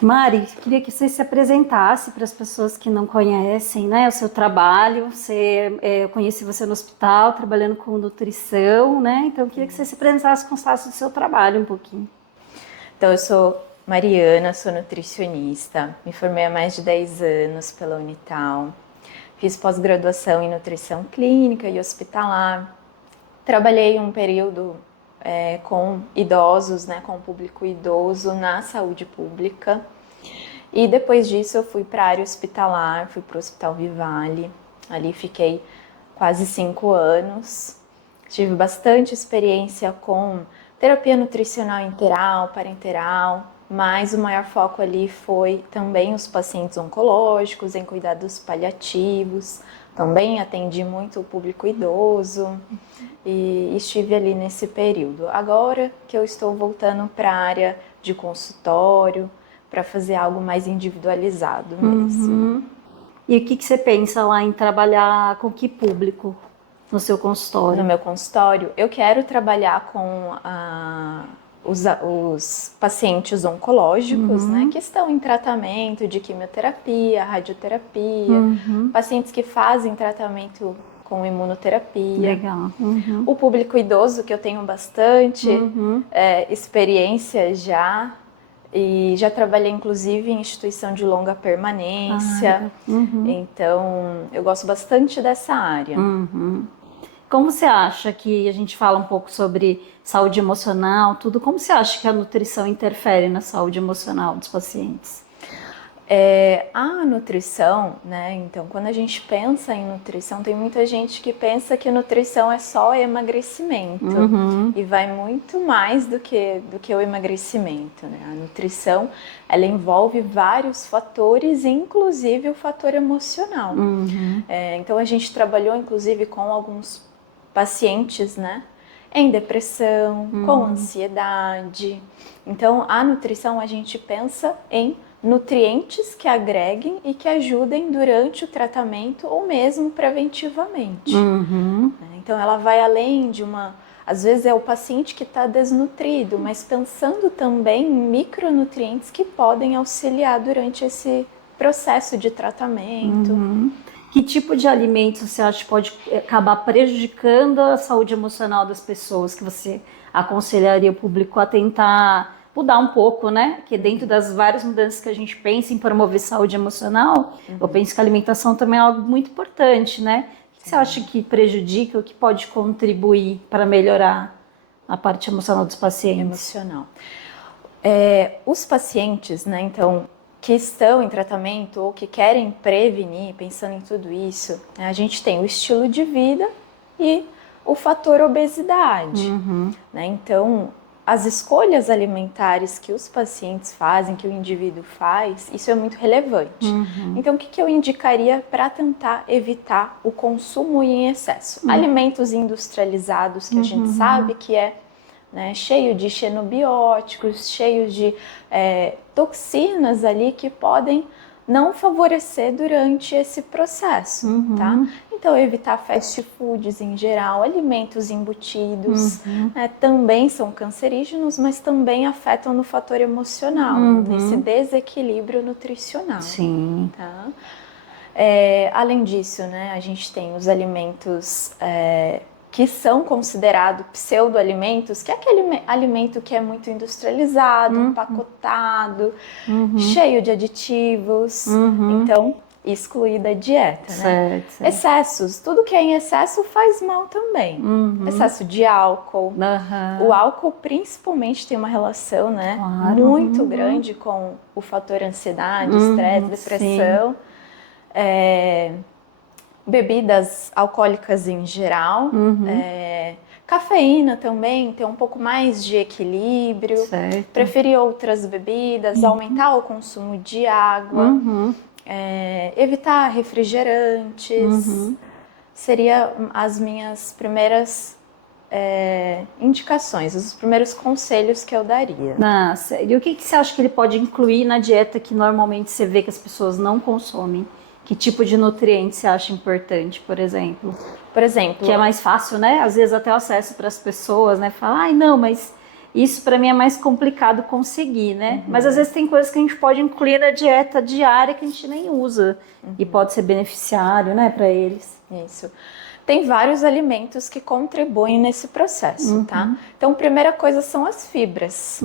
Mari, queria que você se apresentasse para as pessoas que não conhecem, né, o seu trabalho. Eu conheci você no hospital, trabalhando com nutrição, né? Então, eu queria que você se apresentasse, contasse do seu trabalho um pouquinho. Então, eu sou Mariana, sou nutricionista, me formei há mais de 10 anos pela Unital, fiz pós-graduação em nutrição clínica e hospitalar, trabalhei um período com idosos, né, com o público idoso na saúde pública, e depois disso eu fui para a área hospitalar, fui para o Hospital Vivale, ali fiquei quase 5 anos, tive bastante experiência com terapia nutricional interal, parenteral, mas o maior foco ali foi também os pacientes oncológicos, em cuidados paliativos, também atendi muito o público idoso e estive ali nesse período. Agora que eu estou voltando para a área de consultório, para fazer algo mais individualizado mesmo. E o que você pensa lá em trabalhar com que público no seu consultório? No meu consultório, eu quero trabalhar com os pacientes oncológicos, né, que estão em tratamento de quimioterapia, radioterapia, pacientes que fazem tratamento com imunoterapia. Legal. O público idoso, que eu tenho bastante experiência já, e já trabalhei inclusive em instituição de longa permanência, então eu gosto bastante dessa área. Como você acha que a gente fala um pouco sobre saúde emocional, tudo? Como você acha que a nutrição interfere na saúde emocional dos pacientes? A nutrição, né? Então, quando a gente pensa em nutrição, tem muita gente que pensa que nutrição é só emagrecimento e vai muito mais do que o emagrecimento, né? A nutrição, ela envolve vários fatores, inclusive o fator emocional. Então, a gente trabalhou, inclusive, com alguns pacientes, né, em depressão, com ansiedade. Então, a nutrição, a gente pensa em nutrientes que agreguem e que ajudem durante o tratamento ou mesmo preventivamente. Então, ela vai além de às vezes é o paciente que está desnutrido, mas pensando também em micronutrientes que podem auxiliar durante esse processo de tratamento. Que tipo de alimentos você acha que pode acabar prejudicando a saúde emocional das pessoas, que você aconselharia o público a tentar mudar um pouco, né? Que dentro das várias mudanças que a gente pensa em promover saúde emocional, eu penso que a alimentação também é algo muito importante, né? O que você acha que prejudica ou que pode contribuir para melhorar a parte emocional dos pacientes? Emocional. Os pacientes, né, então, que estão em tratamento ou que querem prevenir, pensando em tudo isso, né, a gente tem o estilo de vida e o fator obesidade. Né? Então, as escolhas alimentares que os pacientes fazem, que o indivíduo faz, isso é muito relevante. Então, o que eu indicaria para tentar evitar o consumo em excesso? Alimentos industrializados, que a gente sabe que né, cheio de xenobióticos, cheio de toxinas ali que podem não favorecer durante esse processo, tá? Então, evitar fast foods em geral, alimentos embutidos, também são cancerígenos, mas também afetam no fator emocional, nesse desequilíbrio nutricional. Sim. Tá? Além disso, né, a gente tem os alimentos que são considerados pseudoalimentos, que é aquele alimento que é muito industrializado, empacotado, cheio de aditivos, então excluir da dieta, né? Certo. Excessos, tudo que é em excesso faz mal também. Excesso de álcool. O álcool principalmente tem uma relação, né, muito grande com o fator ansiedade, estresse, depressão. Bebidas alcoólicas em geral, cafeína também, ter um pouco mais de equilíbrio, preferir outras bebidas, aumentar o consumo de água, evitar refrigerantes, seria as minhas primeiras indicações, os primeiros conselhos que eu daria. E o que você acha que ele pode incluir na dieta que normalmente você vê que as pessoas não consomem? Que tipo de nutriente você acha importante, por exemplo? Por exemplo, Que é mais fácil, né? Às vezes até o acesso para as pessoas, né? Falar, ai, não, mas isso para mim é mais complicado conseguir, né? Mas às vezes tem coisas que a gente pode incluir na dieta diária que a gente nem usa e pode ser beneficiário, né, para eles. isso. Tem vários alimentos que contribuem nesse processo, tá? Então, primeira coisa são as fibras,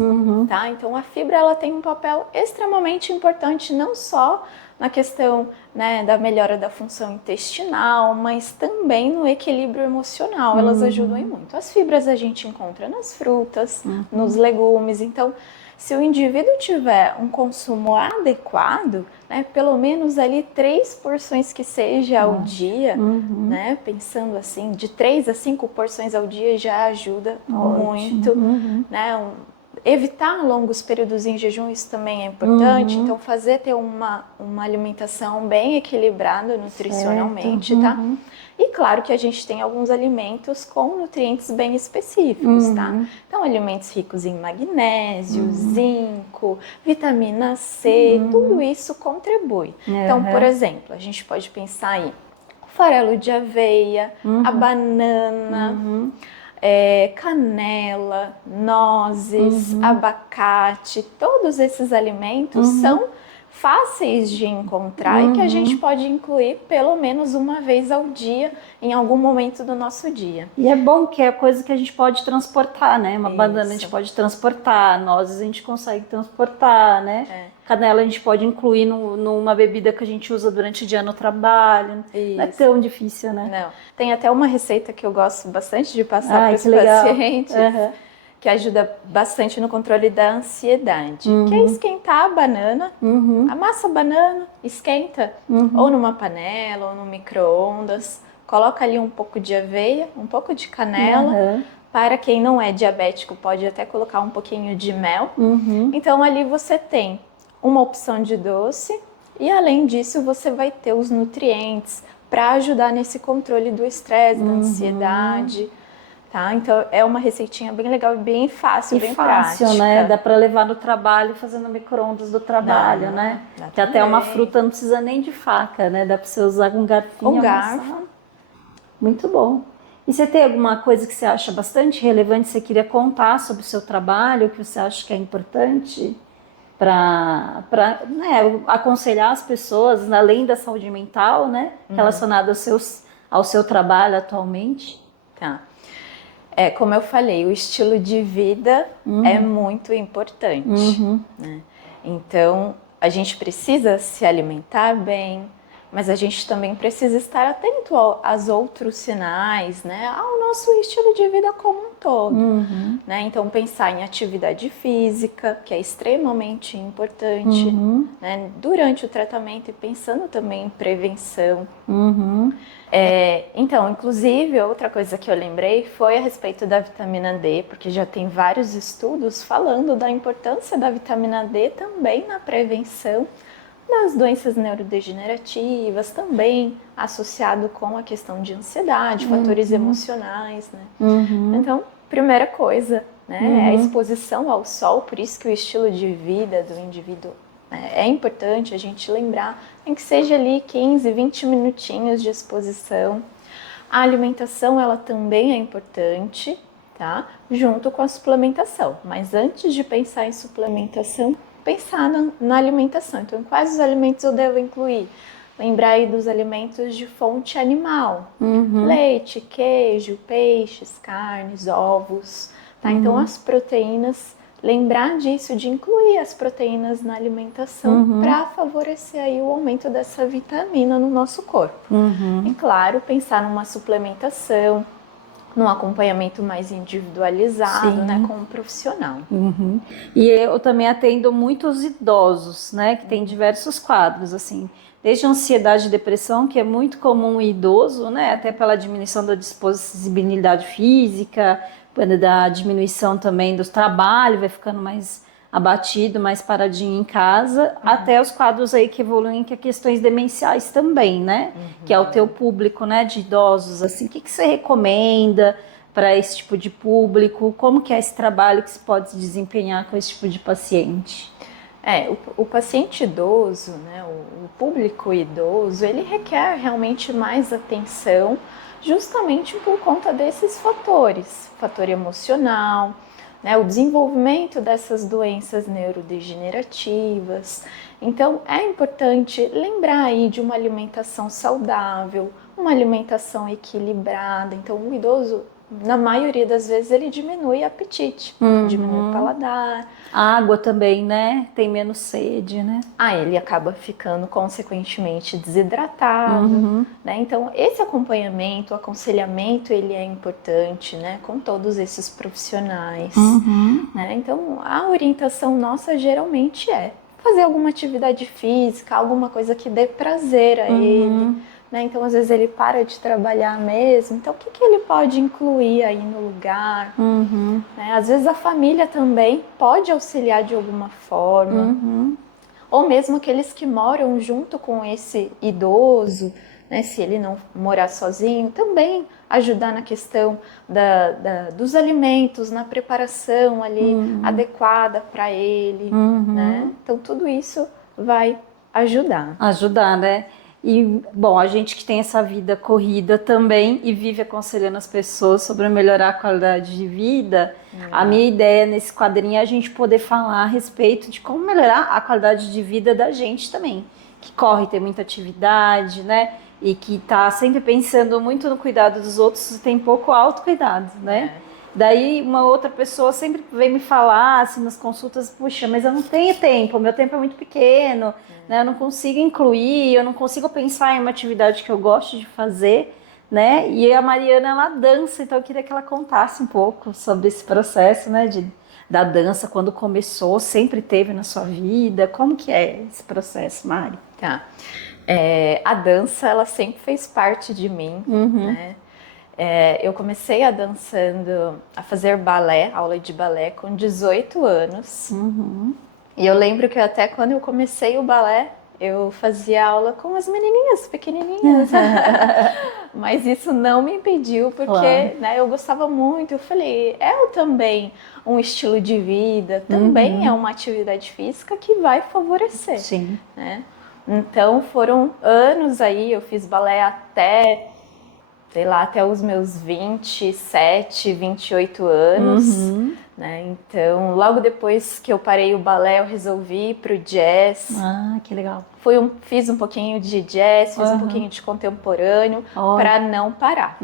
tá? Então, a fibra, ela tem um papel extremamente importante, não só na questão, né, da melhora da função intestinal, mas também no equilíbrio emocional, elas ajudam em muito. As fibras a gente encontra nas frutas, nos legumes, então se o indivíduo tiver um consumo adequado, né, pelo menos ali 3 porções que seja ao dia, né, pensando assim, de 3 a 5 porções ao dia já ajuda muito, né, evitar longos períodos em jejum, isso também é importante, então ter uma alimentação bem equilibrada nutricionalmente, tá? E claro que a gente tem alguns alimentos com nutrientes bem específicos, tá? Então, alimentos ricos em magnésio, zinco, vitamina C, tudo isso contribui. Então, por exemplo, a gente pode pensar aí, o farelo de aveia, a banana, canela, nozes, abacate, todos esses alimentos são fáceis de encontrar e que a gente pode incluir pelo menos uma vez ao dia, em algum momento do nosso dia. E é bom que é coisa que a gente pode transportar, né? Uma banana a gente pode transportar, nozes a gente consegue transportar, né? Canela a gente pode incluir numa bebida que a gente usa durante o dia no trabalho. Não é tão difícil, né? Não. Tem até uma receita que eu gosto bastante de passar para os pacientes, que ajuda bastante no controle da ansiedade, que é esquentar a banana, amassa a banana, esquenta, ou numa panela, ou no micro-ondas, coloca ali um pouco de aveia, um pouco de canela, para quem não é diabético pode até colocar um pouquinho de mel, então ali você tem uma opção de doce e além disso você vai ter os nutrientes para ajudar nesse controle do estresse, da ansiedade. Tá? Então é uma receitinha bem legal e bem fácil, bem prática. Né? Dá para levar no trabalho fazendo micro-ondas do trabalho, né? Que até uma fruta não precisa nem de faca, né? Dá para você usar com garfinho. Um garfo. Muito bom. E você tem alguma coisa que você acha bastante relevante, você queria contar sobre o seu trabalho, que você acha que é importante para né, aconselhar as pessoas, além da saúde mental, né? Relacionada ao seu trabalho atualmente? Tá. Como eu falei, o estilo de vida é muito importante. Né? Então, a gente precisa se alimentar bem, mas a gente também precisa estar atento aos outros sinais, né? Ao nosso estilo de vida como um todo. Né? Então, pensar em atividade física, que é extremamente importante, né? Durante o tratamento e pensando também em prevenção. Então, inclusive, outra coisa que eu lembrei foi a respeito da vitamina D, porque já tem vários estudos falando da importância da vitamina D também na prevenção das doenças neurodegenerativas, também associado com a questão de ansiedade, fatores emocionais, né? Então, primeira coisa, né, é a exposição ao sol, por isso que o estilo de vida do indivíduo é importante a gente lembrar, tem que seja ali 15, 20 minutinhos de exposição. A alimentação, ela também é importante, tá? Junto com a suplementação. Mas antes de pensar em suplementação, pensar na alimentação. Então, quais os alimentos eu devo incluir? Lembrar aí dos alimentos de fonte animal. Leite, queijo, peixes, carnes, ovos. Tá? Então, as proteínas, lembrar disso, de incluir as proteínas na alimentação para favorecer aí o aumento dessa vitamina no nosso corpo. E claro, pensar numa suplementação, num acompanhamento mais individualizado, né, com um profissional. E eu também atendo muitos idosos, né, que tem diversos quadros, assim, desde ansiedade e depressão, que é muito comum em idoso, né, até pela diminuição da disponibilidade física, da diminuição também do trabalho, vai ficando mais abatido, mais paradinho em casa, até os quadros aí que evoluem, que é questões demenciais também, né? Que é o teu público, né, de idosos, assim, o que você recomenda para esse tipo de público? Como que é esse trabalho que se pode desempenhar com esse tipo de paciente? O paciente idoso, né, o público idoso, ele requer realmente mais atenção justamente por conta desses fatores, fator emocional, né, o desenvolvimento dessas doenças neurodegenerativas. Então, é importante lembrar aí de uma alimentação saudável, uma alimentação equilibrada. Então, o idoso, na maioria das vezes, ele diminui o apetite, diminui o paladar. A água também, né? Tem menos sede, né? Ele acaba ficando, consequentemente, desidratado, né? Então, esse acompanhamento, o aconselhamento, ele é importante, né? Com todos esses profissionais, né? Então, a orientação nossa, geralmente, é fazer alguma atividade física, alguma coisa que dê prazer a ele, né? Então, às vezes, ele para de trabalhar mesmo. Então, o que ele pode incluir aí no lugar? Né? Às vezes, a família também pode auxiliar de alguma forma. Ou mesmo aqueles que moram junto com esse idoso, né? Se ele não morar sozinho, também ajudar na questão dos alimentos, na preparação ali adequada para ele. Né? Então, tudo isso vai ajudar. Ajudar, né? E, bom, a gente que tem essa vida corrida também e vive aconselhando as pessoas sobre melhorar a qualidade de vida, a minha ideia nesse quadrinho é a gente poder falar a respeito de como melhorar a qualidade de vida da gente também, que corre, tem muita atividade, né? E que tá sempre pensando muito no cuidado dos outros e tem pouco autocuidado, né? Daí uma outra pessoa sempre vem me falar assim nas consultas, puxa, mas eu não tenho tempo, meu tempo é muito pequeno, né? Eu não consigo incluir, eu não consigo pensar em uma atividade que eu gosto de fazer, né? E a Mariana, ela dança, então eu queria que ela contasse um pouco sobre esse processo, né? Da dança, quando começou, sempre teve na sua vida, como que é esse processo, Mari? Tá. A dança, ela sempre fez parte de mim, né? Eu comecei a fazer balé, aula de balé, com 18 anos. E eu lembro que até quando eu comecei o balé, eu fazia aula com as menininhas pequenininhas. Mas isso não me impediu, porque Claro. né, eu gostava muito. Eu falei, também um estilo de vida, também é uma atividade física que vai favorecer. Sim. Né? Então foram anos aí, eu fiz balé até os meus 27, 28 anos, né? Então, logo depois que eu parei o balé, eu resolvi ir pro jazz. Ah, que legal. Fiz um pouquinho de jazz, fiz um pouquinho de contemporâneo, para não parar.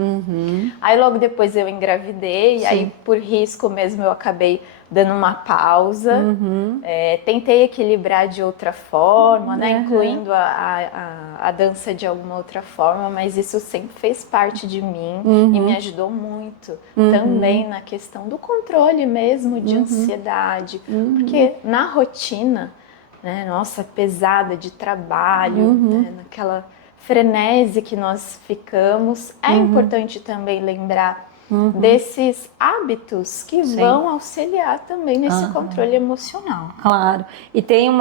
Aí logo depois eu engravidei, aí por risco mesmo eu acabei dando uma pausa. Tentei equilibrar de outra forma, né? Incluindo a dança de alguma outra forma, mas isso sempre fez parte de mim e me ajudou muito também na questão do controle mesmo de ansiedade, porque na rotina, né, nossa, pesada de trabalho, né, naquela frenesi que nós ficamos, é importante também lembrar desses hábitos que vão auxiliar também nesse controle emocional. Claro. E tem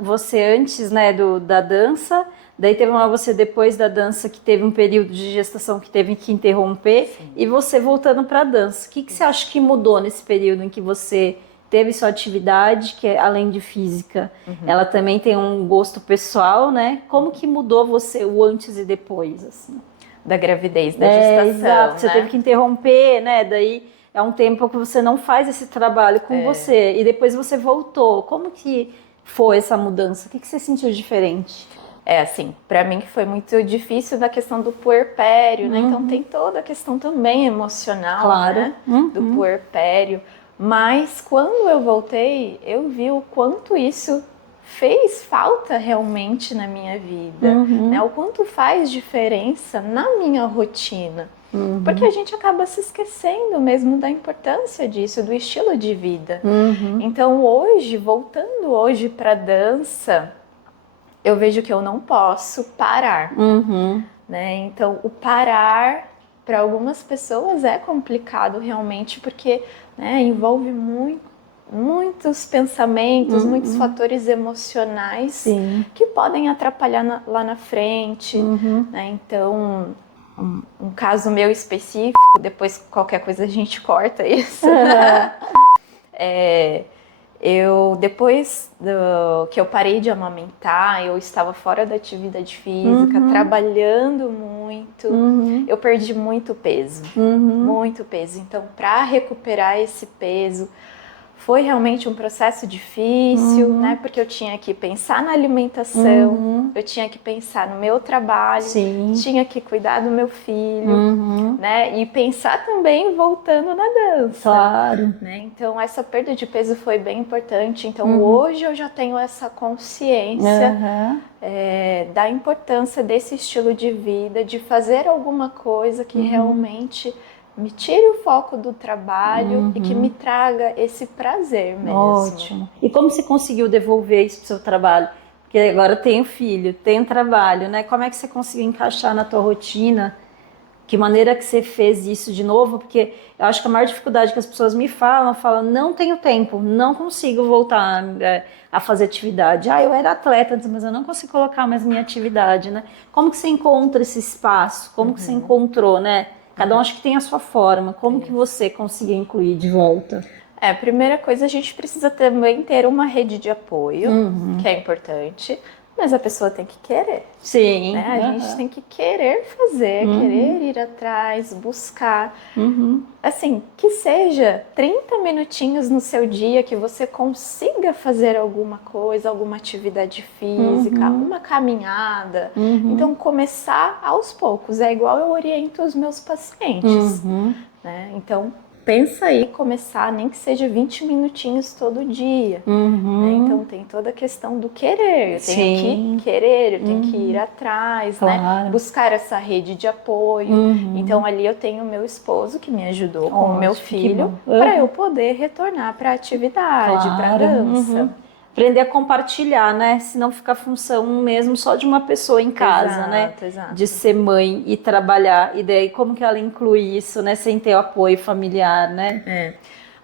você antes, né, da dança, daí teve você depois da dança que teve um período de gestação que teve que interromper, e você voltando para a dança. O que você acha que mudou nesse período em que você teve sua atividade, que além de física, ela também tem um gosto pessoal, né? Como que mudou você o antes e depois, assim? Da gravidez, da gestação, exato. né? Você teve que interromper, né? Daí é um tempo que você não faz esse trabalho com você, e depois você voltou. Como que foi essa mudança? O que você sentiu diferente? Assim, para mim que foi muito difícil da questão do puerpério, né? Então tem toda a questão também emocional, claro, né? Do puerpério. Mas quando eu voltei, eu vi o quanto isso fez falta realmente na minha vida, né? O quanto faz diferença na minha rotina. Porque a gente acaba se esquecendo mesmo da importância disso, do estilo de vida. Então hoje, voltando hoje para a dança, eu vejo que eu não posso parar, né? Então o parar para algumas pessoas é complicado realmente, porque né, envolve muitos pensamentos, muitos fatores emocionais que podem atrapalhar lá na frente, né? Então, um caso meu específico, depois qualquer coisa a gente corta isso. Depois que eu parei de amamentar, eu estava fora da atividade física, trabalhando muito, eu perdi muito peso, muito peso. Então, para recuperar esse peso, foi realmente um processo difícil, né? Porque eu tinha que pensar na alimentação, eu tinha que pensar no meu trabalho, tinha que cuidar do meu filho, né? E pensar também voltando na dança. Claro. Né? Então, essa perda de peso foi bem importante. Então, hoje eu já tenho essa consciência da importância desse estilo de vida, de fazer alguma coisa que realmente me tire o foco do trabalho e que me traga esse prazer mesmo. Ótimo. E como você conseguiu devolver isso pro seu trabalho? Porque agora tem o filho, tem o trabalho, né? Como é que você conseguiu encaixar na tua rotina? Que maneira que você fez isso de novo? Porque eu acho que a maior dificuldade que as pessoas me falam, não tenho tempo, não consigo voltar a fazer atividade. Eu era atleta antes, mas eu não consigo colocar mais minha atividade, né? Como que você encontra esse espaço? Como que você encontrou, né? Cada um acho que tem a sua forma. Como que você conseguiu incluir de volta? Primeira coisa, a gente precisa também ter uma rede de apoio, que é importante, mas a pessoa tem que querer. Sim. Né? A gente tem que querer fazer, querer ir atrás, buscar. Assim, que seja 30 minutinhos no seu dia que você consiga fazer alguma coisa, alguma atividade física, uma caminhada. Então, começar aos poucos. É igual eu oriento os meus pacientes. Né? Então, pensa aí começar, nem que seja 20 minutinhos todo dia. Né? Então tem toda a questão do querer. Eu tenho que querer, eu tenho que ir atrás, né? Buscar essa rede de apoio. Então ali eu tenho o meu esposo que me ajudou com o meu filho para eu poder retornar para a atividade, para a dança. Aprender a compartilhar, né? Senão fica a função mesmo só de uma pessoa em casa, né? Exato. De ser mãe e trabalhar. E daí como que ela inclui isso, né? Sem ter o apoio familiar, né?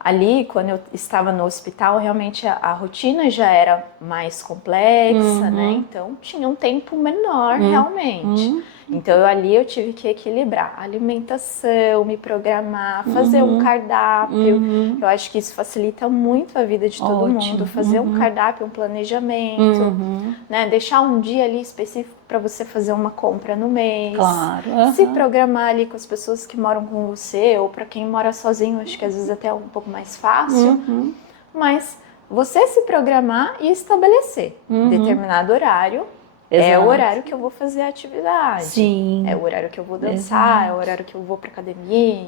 Ali, quando eu estava no hospital, realmente a rotina já era mais complexa, né? Então tinha um tempo menor realmente. Então ali eu tive que equilibrar a alimentação, me programar, fazer um cardápio. Eu acho que isso facilita muito a vida de todo mundo. Fazer um cardápio, um planejamento, né? Deixar um dia ali específico para você fazer uma compra no mês. Claro. Se programar ali com as pessoas que moram com você ou para quem mora sozinho, acho que às vezes até é um pouco mais fácil. Mas você se programar e estabelecer determinado horário. É o horário que eu vou fazer a atividade. Sim. É o horário que eu vou dançar, é o horário que eu vou pra academia,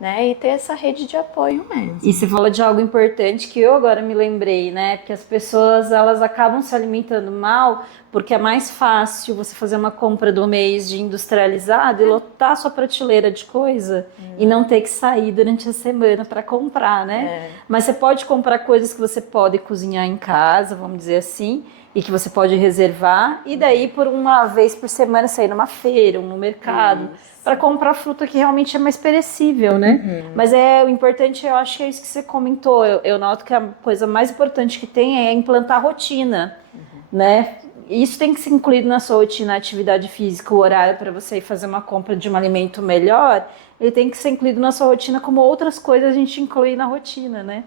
né? E ter essa rede de apoio mesmo. E você falou de algo importante que eu agora me lembrei, né? Porque as pessoas, elas acabam se alimentando mal porque é mais fácil você fazer uma compra do mês de industrializado e lotar sua prateleira de coisa e não ter que sair durante a semana para comprar, né? Mas você pode comprar coisas que você pode cozinhar em casa, vamos dizer assim, e que você pode reservar, e daí por uma vez por semana sair numa feira ou no mercado para comprar fruta que realmente é mais perecível, né? Mas o importante, eu acho que é isso que você comentou. Eu noto que a coisa mais importante que tem é implantar rotina, né? Isso tem que ser incluído na sua rotina, a atividade física, o horário para você ir fazer uma compra de um alimento melhor, ele tem que ser incluído na sua rotina como outras coisas a gente inclui na rotina, né?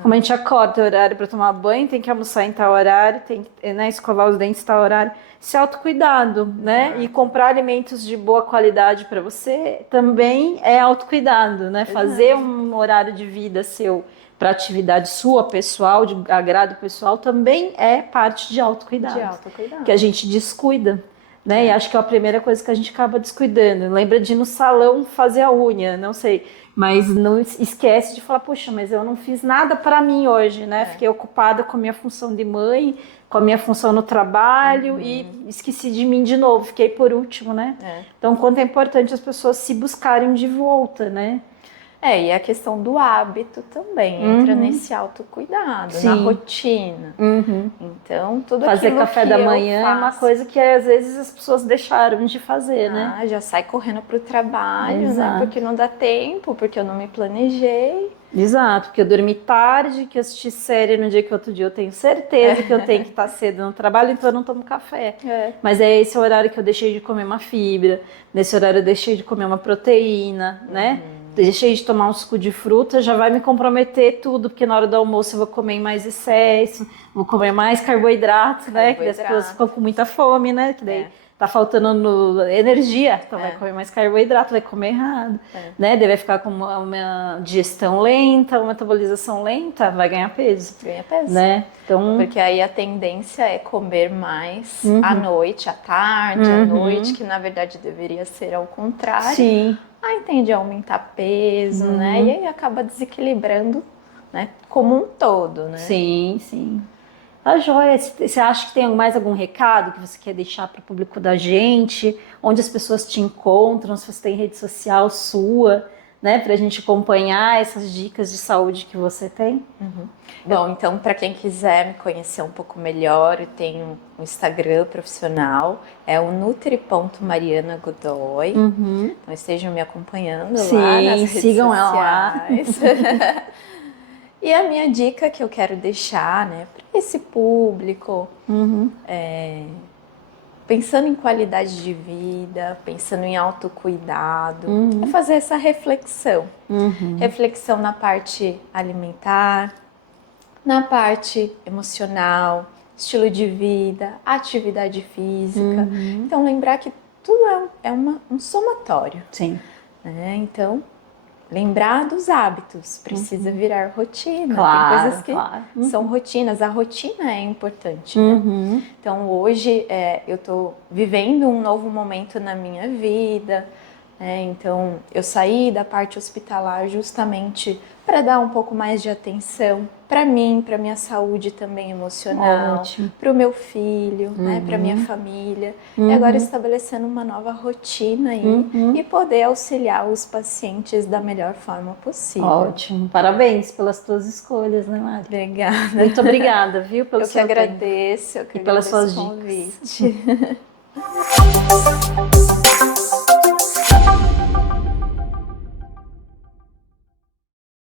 Como a gente acorda, tem horário para tomar banho, tem que almoçar em tal horário, tem que, né, escovar os dentes em tal horário. Se autocuidado, né? E comprar alimentos de boa qualidade para você também é autocuidado, né? Fazer um horário de vida seu para atividade sua pessoal, de agrado pessoal, também é parte de autocuidado. Que a gente descuida, né? E acho que é a primeira coisa que a gente acaba descuidando. Lembra de ir no salão fazer a unha, não sei. Mas não esquece de falar, puxa, mas eu não fiz nada para mim hoje, né? Fiquei ocupada com a minha função de mãe, com a minha função no trabalho e esqueci de mim de novo, fiquei por último, né? Então, quanto é importante as pessoas se buscarem de volta, né? E a questão do hábito também entra nesse autocuidado, na rotina. Então, tudo fazer aquilo café que da manhã é uma coisa que às vezes as pessoas deixaram de fazer, né? Já sai correndo pro trabalho, né? Porque não dá tempo, porque eu não me planejei. Exato, porque eu dormi tarde, que eu assisti série no dia que outro dia eu tenho certeza que eu tenho que estar cedo no trabalho, então eu não tomo café. Mas é esse horário que eu deixei de comer uma fibra, nesse horário eu deixei de comer uma proteína, né? deixei de tomar um suco de fruta, já vai me comprometer tudo, porque na hora do almoço eu vou comer mais excesso, vou comer mais carboidrato, né? Que daí as pessoas ficam com muita fome, né? Que daí tá faltando energia, então vai comer mais carboidrato, vai comer errado, né? Daí vai ficar com uma digestão lenta, uma metabolização lenta, vai ganhar peso. Ganha peso. Né? Então... Porque aí a tendência é comer mais à noite, à tarde, à noite, que na verdade deveria ser ao contrário. Sim. Aí tende a aumentar peso, né? E aí acaba desequilibrando, né? Como um todo, né? Sim, sim. Tá joia. Você acha que tem mais algum recado que você quer deixar para o público da gente? Onde as pessoas te encontram? Se você tem rede social sua, né? Para a gente acompanhar essas dicas de saúde que você tem? Bom, então para quem quiser me conhecer um pouco melhor, eu tenho um Instagram profissional, é o nutri.marianagodoy. Então estejam me acompanhando lá nas redes sigam sociais. ela lá. E a minha dica que eu quero deixar, né, para esse público, pensando em qualidade de vida, pensando em autocuidado, é fazer essa reflexão. Reflexão na parte alimentar, na parte emocional, estilo de vida, atividade física. Então, lembrar que tudo é um somatório. Sim. Né? Então, lembrar dos hábitos, precisa virar rotina. Claro, tem coisas que são rotinas, a rotina é importante. Né? Então hoje eu estou vivendo um novo momento na minha vida, né? Então eu saí da parte hospitalar justamente para dar um pouco mais de atenção para mim, para minha saúde também emocional, para o meu filho, né? Para minha família. E agora estabelecendo uma nova rotina aí e poder auxiliar os pacientes da melhor forma possível. Ótimo. Parabéns pelas tuas escolhas, né, Mari? Obrigada. Muito obrigada, viu? Pelo eu que agradeço, e pelas suas convite. dicas.